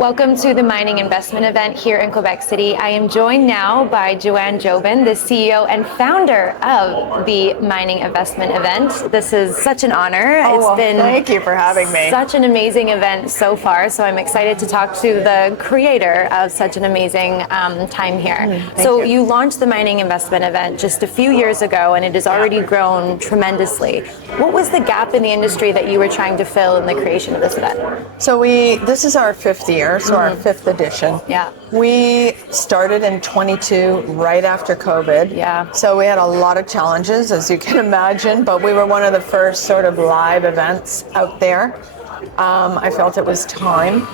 Welcome to the mining investment event here in Quebec City. I am joined now by Joanne Jobin, the CEO and founder of the mining investment event. This is such an honor. Thank you for having me. Such an amazing event so far, so I'm excited to talk to the creator of such an amazing time here. So you launched the mining investment event just a few years ago, and it has already grown tremendously. What was the gap in the industry that you were trying to fill in the creation of this event? So this is our fifth year. So our fifth edition. Yeah. We started in 22, right after COVID. Yeah. So we had a lot of challenges, as you can imagine, but we were one of the first sort of live events out there. I felt it was time.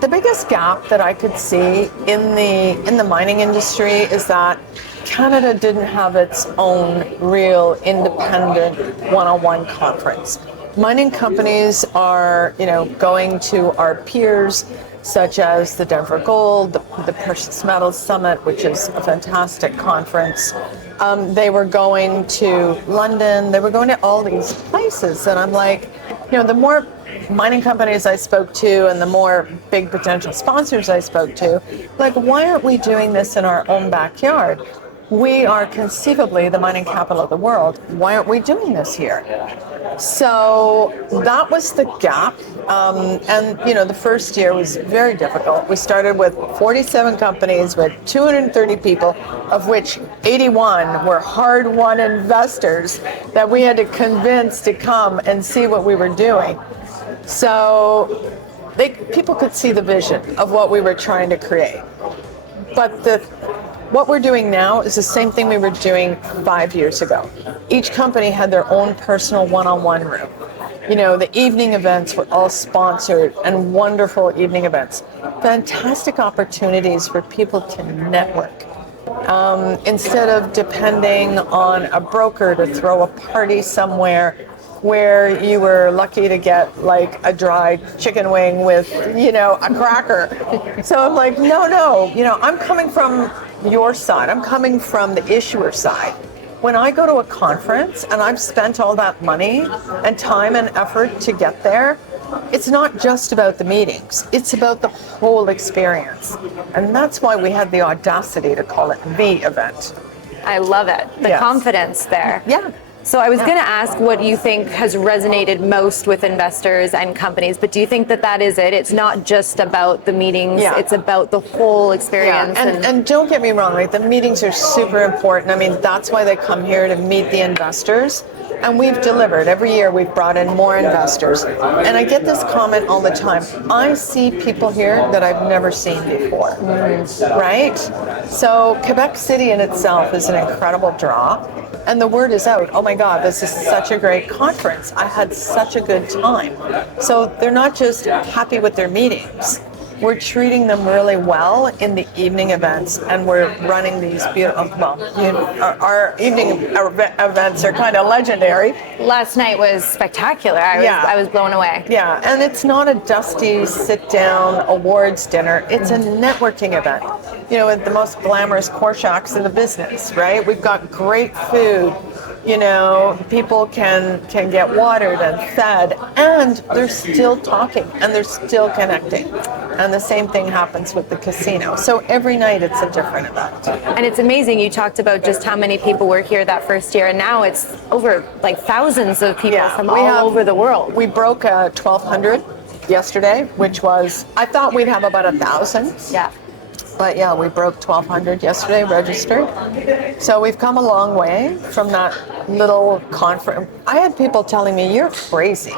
The biggest gap that I could see in the mining industry is that Canada didn't have its own real independent one-on-one conference. Mining companies are, going to our peers, such as the Denver Gold, the Precious Metals Summit, which is a fantastic conference. They were going to London. They were going to all these places. And I'm like, the more mining companies I spoke to and the more big potential sponsors I spoke to, like, why aren't we doing this in our own backyard? We are conceivably the mining capital of the world. Why aren't we doing this here? So that was the gap. And the first year was very difficult. We started with 47 companies with 230 people, of which 81 were hard-won investors that we had to convince to come and see what we were doing. So people could see the vision of what we were trying to create. But what we're doing now is the same thing we were doing 5 years ago. Each company had their own personal one-on-one room. The evening events were all sponsored and wonderful evening events. Fantastic opportunities for people to network. Instead of depending on a broker to throw a party somewhere where you were lucky to get like a dry chicken wing with, a cracker. So I'm like, no, I'm coming from your side. I'm coming from the issuer side. When I go to a conference and I've spent all that money and time and effort to get there, it's not just about the meetings. It's about the whole experience. And that's why we had the audacity to call it the event. I love it. The confidence there. Yeah. So I was going to ask what you think has resonated most with investors and companies, but do you think that is it? It's not just about the meetings, it's about the whole experience. Yeah. And don't get me wrong, right? The meetings are super important. I mean, that's why they come here, to meet the investors. And we've delivered. Every year we've brought in more investors. And I get this comment all the time. I see people here that I've never seen before, right? So Quebec City in itself is an incredible draw. And the word is out, oh my God, this is such a great conference. I had such a good time. So they're not just happy with their meetings. We're treating them really well in the evening events, and we're running these beautiful, our evening events are kind of legendary. Last night was spectacular. I was blown away. Yeah, and it's not a dusty sit-down awards dinner. It's a networking event. With the most glamorous core shacks in the business, right? We've got great food. People can get watered and fed, and they're still talking and they're still connecting. And the same thing happens with the casino. So every night it's a different event. And it's amazing. You talked about just how many people were here that first year, and now it's over like thousands of people from all over the world. We broke 1,200 yesterday, which was, I thought we'd have about 1,000. Yeah. But we broke 1,200 yesterday registered. So we've come a long way from that little conference. I had people telling me, you're crazy.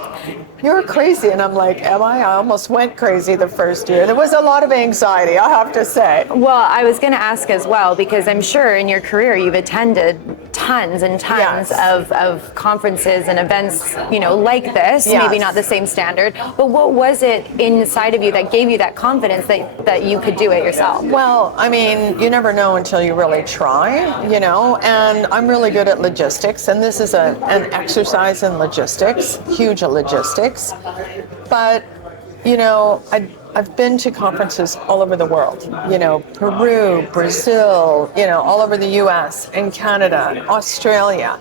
You're crazy. And I'm like, am I? I almost went crazy the first year. There was a lot of anxiety, I have to say. Well, I was going to ask as well, because I'm sure in your career you've attended tons and tons of conferences and events, like this, maybe not the same standard, but what was it inside of you that gave you that confidence that you could do it yourself? Well, I mean, you never know until you really try, and I'm really good at logistics, and this is an exercise in logistics, huge logistics, but, I've been to conferences all over the world, Peru, Brazil, all over the US and Canada, Australia,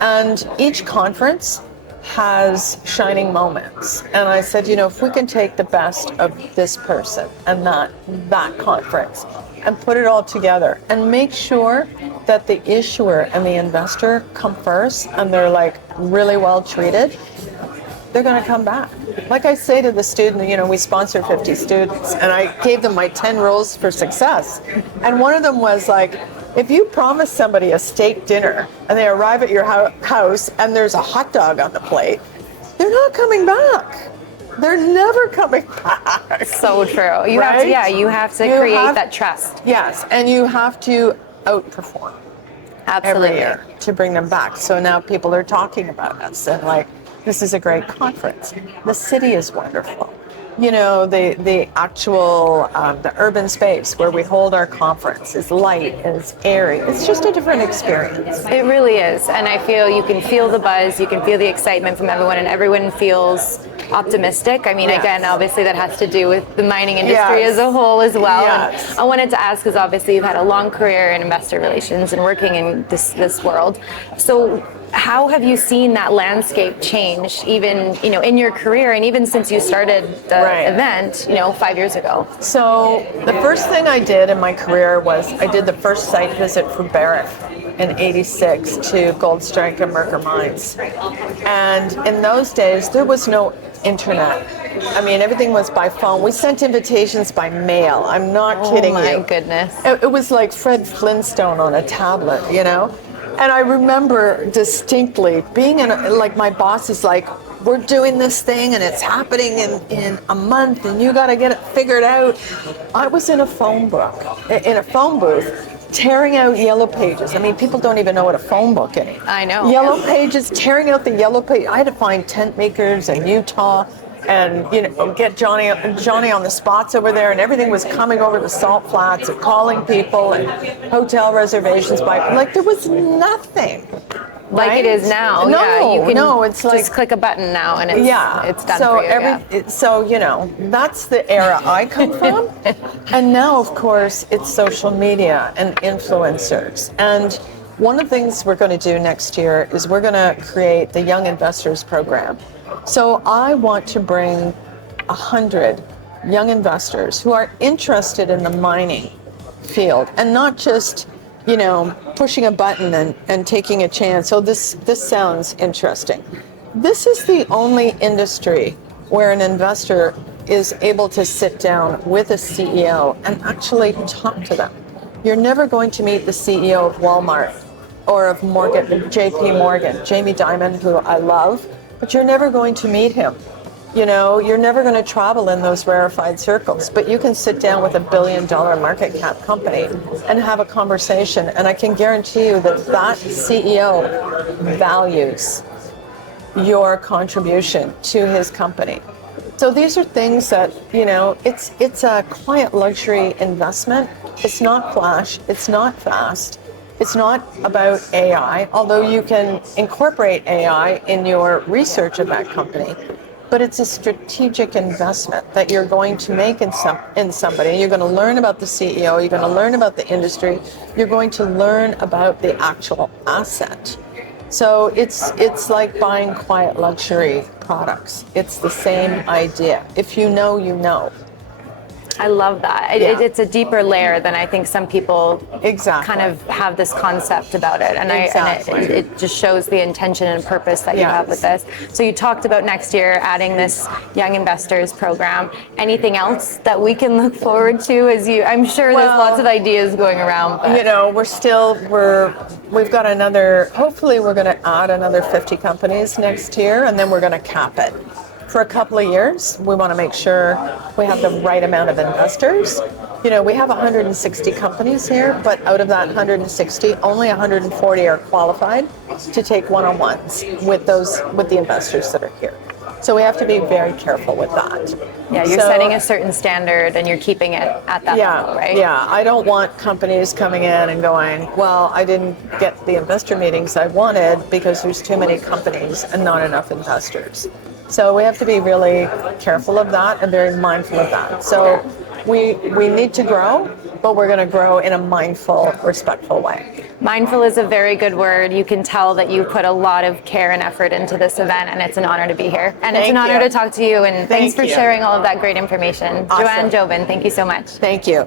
and each conference has shining moments. And I said, if we can take the best of this person and that conference and put it all together and make sure that the issuer and the investor come first and they're like really well treated, they're going to come back. Like I say to the student, we sponsor 50 students, and I gave them my 10 rules for success. And one of them was like, if you promise somebody a steak dinner and they arrive at your house and there's a hot dog on the plate, they're not coming back. They're never coming back. So true. You right? you have to create that trust. Yes, and you have to outperform. Absolutely. Every year to bring them back. So now people are talking about us and like, this is a great conference. The city is wonderful. The actual, the urban space where we hold our conference is light, is airy. It's just a different experience. It really is. And I feel you can feel the buzz, you can feel the excitement from everyone, and everyone feels optimistic. I mean, again, obviously that has to do with the mining industry as a whole as well. Yes. And I wanted to ask, because obviously you've had a long career in investor relations and working in this world. So how have you seen that landscape change, even in your career, and even since you started the event 5 years ago? So the first thing I did in my career was I did the first site visit for Barrick in '86 to Goldstrike and Mercer mines, and in those days there was no internet. I mean, everything was by phone. We sent invitations by mail. I'm not kidding you. Oh my goodness! It was like Fred Flintstone on a tablet, And I remember distinctly being like my boss is like, we're doing this thing and it's happening in a month and you got to get it figured out. I was in a phone booth, tearing out yellow pages. I mean, people don't even know what a phone book is. I know. Yellow pages, tearing out the yellow page. I had to find tent makers in Utah and get Johnny on the spots over there, and everything was coming over the salt flats and calling people and hotel reservations there was nothing. Like right? It is now. It's just like click a button now and it's done so for you. So that's the era I come from, and now of course it's social media and influencers. And one of the things we're going to do next year is we're going to create the Young Investors Program. So I want to bring 100 young investors who are interested in the mining field and not just, pushing a button and taking a chance. So this sounds interesting. This is the only industry where an investor is able to sit down with a CEO and actually talk to them. You're never going to meet the CEO of Walmart or of JP Morgan, Jamie Dimon, who I love, but you're never going to meet him. You're never going to travel in those rarefied circles, but you can sit down with $1 billion market cap company and have a conversation. And I can guarantee you that CEO values your contribution to his company. So these are things that, it's a quiet luxury investment. It's not flash. It's not fast. It's not about AI, although you can incorporate AI in your research of that company. But it's a strategic investment that you're going to make in somebody. You're going to learn about the CEO. You're going to learn about the industry. You're going to learn about the actual asset. So it's like buying quiet luxury products. It's the same idea. If you know, you know. I love that. It's a deeper layer than I think some people kind of have this concept about it. And it just shows the intention and purpose that you have with this. So you talked about next year adding this Young Investors program. Anything else that we can look forward to I'm sure there's lots of ideas going around. But. We've got hopefully we're going to add another 50 companies next year, and then we're going to cap it. For a couple of years, we want to make sure we have the right amount of investors. We have 160 companies here, but out of that 160, only 140 are qualified to take one-on-ones with the investors that are here. So we have to be very careful with that. Yeah, you're setting a certain standard and you're keeping it at that level, right? Yeah, I don't want companies coming in and going, well, I didn't get the investor meetings I wanted because there's too many companies and not enough investors. So we have to be really careful of that and very mindful of that. So we need to grow, but we're going to grow in a mindful, respectful way. Mindful is a very good word. You can tell that you put a lot of care and effort into this event, and it's an honor to be here. And it's an honor to talk to you, and thanks for sharing all of that great information. Awesome. Joanne Jobin, thank you so much. Thank you.